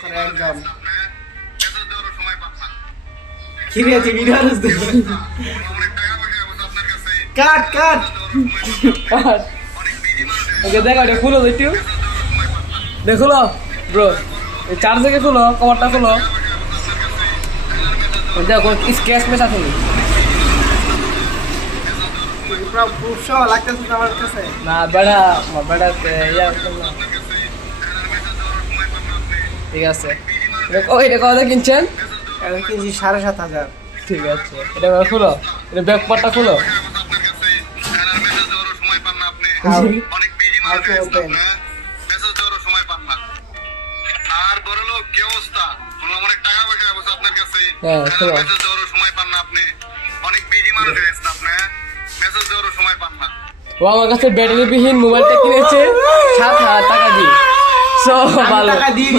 একদম কি রে তুই ভিডিও করছিস কাট কাট ওকে দেখো এটা খুলো একটু দেখো ব্রো এই চার্জ থেকে খুলো কভারটা খুলো দেখো স্ক্র্যাচ মেশ আছে পুরো পুরো লাগতেছে তো আমার কাছে না বেড়া বেড়া ইয়া ঠিক আছে এটা কত কিনছেন এখন কিনছি 7,500 ঠিক আছে এটা খুলো এটা ব্যাক পার্টটা খুলো হ্যাঁ খুলো ও আমার কাছে ব্যাটারি বিহীন মোবাইলটা কিনেছে 7,000 টাকা দিয়ে সো ভালো টাকা দিয়ে